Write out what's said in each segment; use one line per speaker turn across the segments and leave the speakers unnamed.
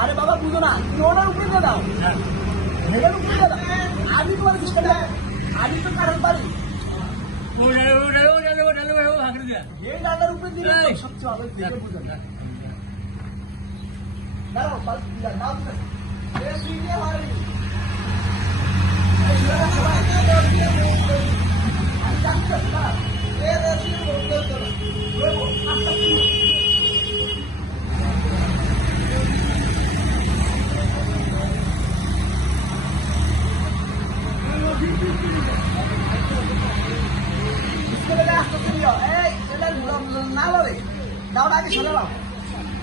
আর বাবু
দিয়ে না, না। দিয়ে না। বুঝো না তুমি ওটার উপরে দিয়ে দাও
হ্যাঁ
এটার উপরে দিয়ে দাও আমি তোমার সিস্টেম আমি তো কারণ পারি
দেয়া
এই দাদার উপরে তো সবচেয়ে ভালো দেখে বুঝো না দাঁড়াও বাল- দাঁড়াও, দাও তুমি। এ, তুই দিয়ে হারাবি। এই,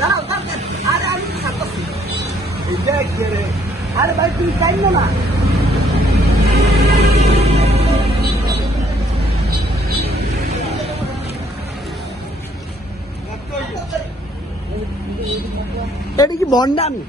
দাঁড়াও দাঁড়াও দাঁড়াও। দাঁড়াও দাঁড়াও আরে আমি তো থাকতেছি আরে ভাই তুমি টাইম না। এটা কি বন্ডামি